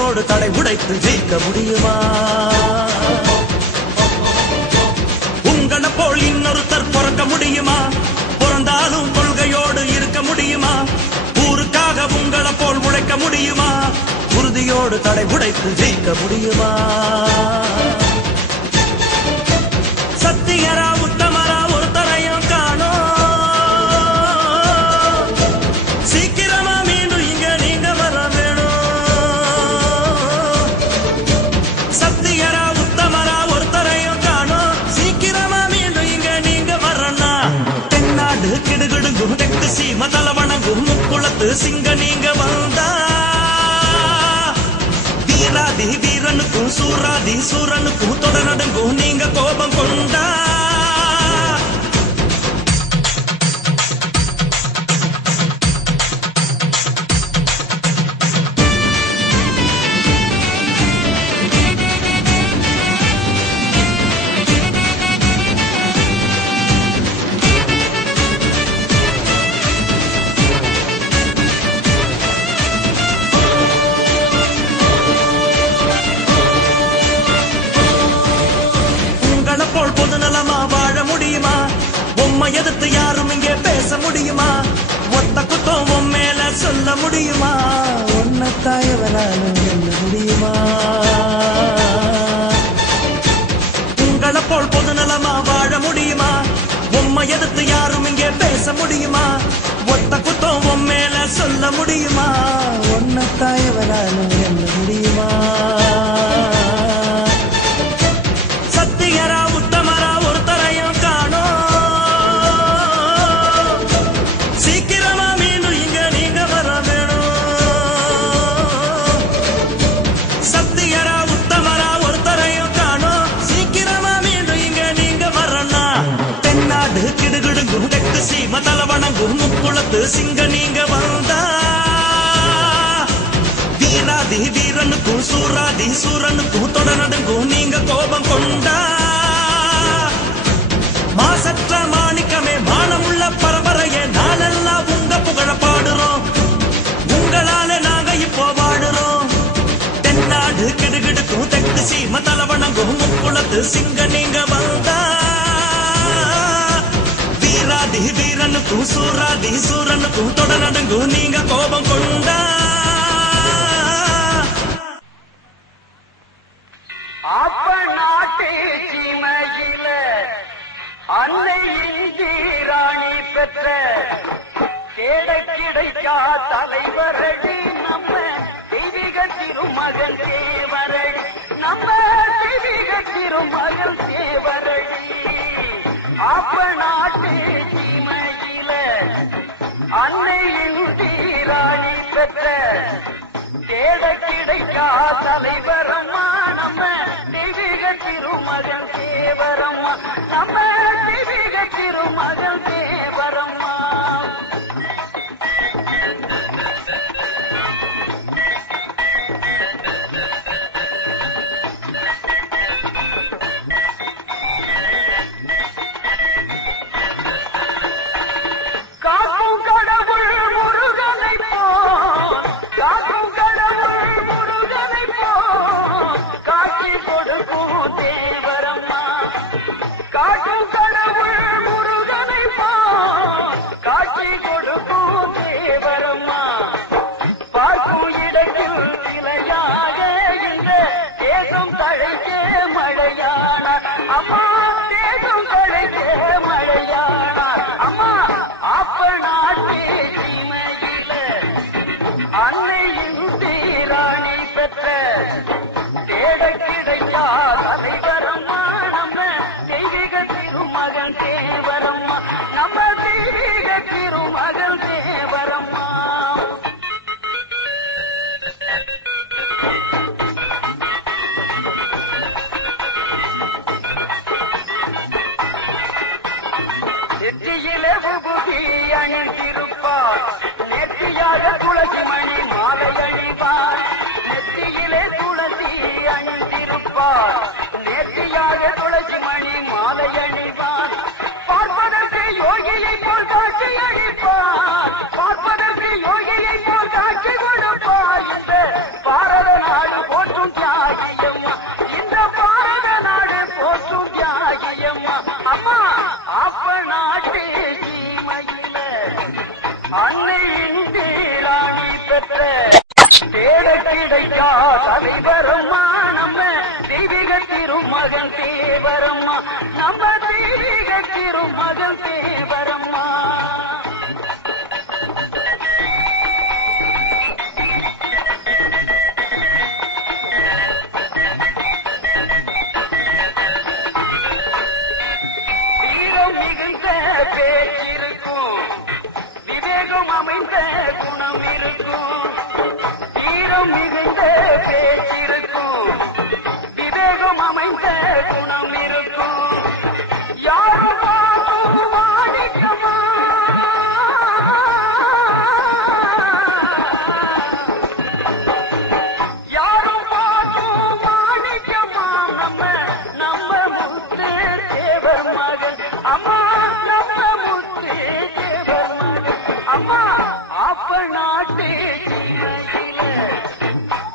உறுதியோடு தடை உடைத்து ஜெயிக்க முடியுமா? உங்களை போல் இன்னொருத்தர் பிறக்க முடியுமா? பிறந்தாலும் கொள்கையோடு இருக்க முடியுமா? ஊருக்காக உங்களை போல் உழைக்க முடியுமா? உறுதியோடு தடை உடைத்து ஜெயிக்க முடியுமா? சத்தியரா உத்தமரா ஒருத்தரையும் காணோம். சீக்கிரமா மீண்டும் இங்க நீங்க வர வேணும். சத்தியரா உத்தமரா ஒருத்தரையும் காணோம். சீக்கிரமா மீண்டும் இங்க நீங்க வரனா? தென்னாடு கிடுகிடுங்கும் தெற்கு சீம தலவணங்கும் முக்குளத்து சிங்க நீங்க வந்தா வீராதி வீரனுக்கும் சூராதி சூரனுக்கும் தொட நடுங்கும் நீங்க கோபம் கொண்டா. எதிர்த்து யாரும் இங்கே பேச முடியுமா? ஒத்த குத்தம் உன் மேல சொல்ல முடியுமா? உன்னை தாயவராலும் வெல்ல முடியுமா? உங்களை போல் பொது நலமா வாழ முடியுமா? உம்மை எதிர்த்து யாரும் இங்கே பேச முடியுமா? ஒத்த குத்தம் உன் மேல சொல்ல முடியுமா? உன்னை தாயவராலும் வெல்ல முடியுமா? சத்தியரா உத்தமரா ஒருத்தரையும் காணோம். தலவணங்கும் முக்குளத்து சிங்க நீங்க வந்தா வீராதி வீரனுக்கும் சூராதி சூரனுக்கும் தொட நடுங்கும் நீங்க கோபம் கொண்டா. மாசற்ற மாணிக்கமே மானமுள்ள பரம்பரையே நாளெல்லாம் உங்க புகழ பாடுறோம். உங்களால நாங்க இப்போ வாடுறோம். தென்னாடு கிடுகிடுக்கும் தெற்கு சீம தலவணங்கும் முக்குளத்து சிங்க நீங்க வந்தா வீராதி வீரனுக்கும் சூராதி சூரனுக்கும் தொட நடுங்கும் நீங்க கோபம் கொண்டா. அப்ப நாட்டு சீமையில அன்னை இந்திராணி பெற்ற தேட கிடைக்கா தலைவரடி நம்ம தெய்வீக திருமகன் தேவரடி. நம்ம தெய்வீக திருமகன் தேவரடி. அப்ப நாட்டு சீமையில அன்னை இந்திராணி பெற்ற தேட கிடைக்கா தலைவரம்மா நம்ம தெய்வீக திருமகன் தேவரம்மா. நம்ம தெய்வீக திருமகன் தேவரம்மா. நெத்தியாத துளசி மணி மாலை அணிவார். நெத்தியிலே துளசி திருமகன் தேவரம்மா நம்ம தெய்வீக திருமகன் தேவரம்மா வீரம் மிகுந்த பேச்சிருக்கும் விவேகம் அமைந்த குணம் இருக்கும் வீரம் மிகுந்த பேச்சிருக்கும் விவேகம் அமைந்த குணம் இருக்கும் யாரும் பார்த்தும் மாணிக்கமா யாரும் பார்த்தும் மாணிக்கமா நம்ம முத்து தேவர் மகன் அம்மா நம்ம முத்து தேவர் மகன் அம்மா அப்ப நாட்டு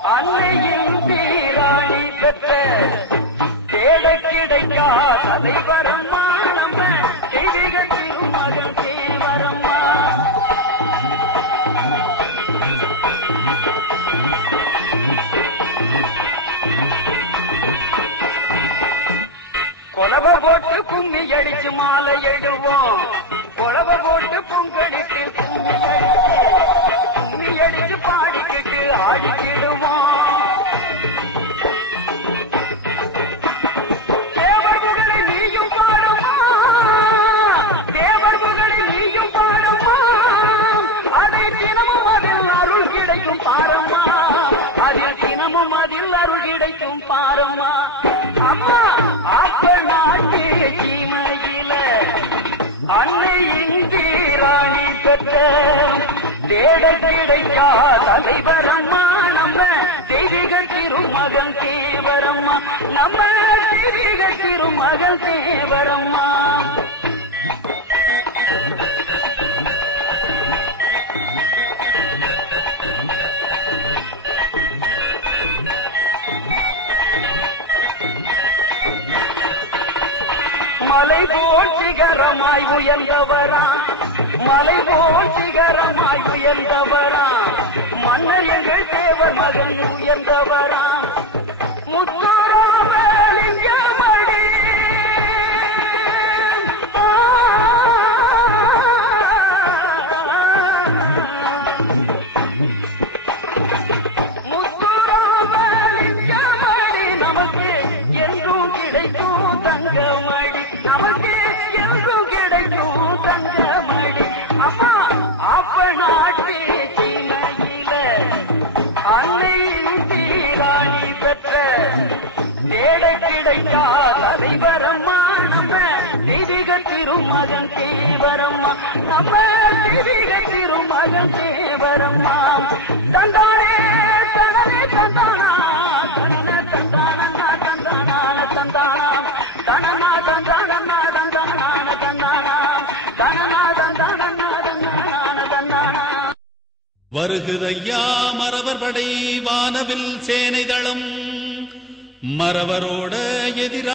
அன்னையின் தீராணி பெற்ற தேட கிடைக்கா தலைவரம்மா நம்ம தெய்வீக திருமகன் தேவரம்மா கொலவ போட்டு கும்மி அடிச்சு மாலை எழுவோம் கொலவ போட்டு பொங்கடித்து கும்மி அடிச்சு பாடிக்கிட்டு ஆடிக்கிடுவோம் தேவர் புகழை நீயும் பாடுமா தேவர் புகழை நீயும் பாடுமா அதை தினமும் அதில் அருள் கிடைக்கும் பாரம்மா அதில் தினமும் அதில் அருள் கிடைக்கும் பாரம்மா அம்மா அப்ப நாட்டு சீமையில அன்னையின் தீராணி பெற்ற தேட கிடைக்கா தலைவரம்மா நம்ம தெய்வீக திருமகன் தேவரம்மா நம்ம தெய்வீக திருமகன் தேவரம்மா மலை போல் சிகரமாய் உயர்ந்தவரா மலை போல் சிகரமாய் உயர்ந்தவரா மன்னர் எங்கள் தேவர் மகன் உயர்ந்தவரா முத்துராமலிங்கமணி முத்துராமலிங்கமணி நமக்கு என்றும் கிடைக்கும் தங்கமணி நமக்கு என்றும் கிடைக்கும் தங்கமணி அம்மா அப்ப நாட்டு சீமையில அன்னையின் தீராணி பெற்ற தேட கிடைக்கா தலைவரம்மா நம்ம தெய்வீக திருமகன் தேவரம்மா நம்ம தெய்வீக திருமகன் தேவரம்மா தந்தானே தனனே தந்தானா தனன தந்தானா தந்தானா தந்தானா தனனா தந்தானா தந்தானா தந்தானா தனனா தந்தானா தந்தானா தந்தானா வருகுதையா மறவர் படை வானவில் சேனைதளம் மறவரோட எதிரா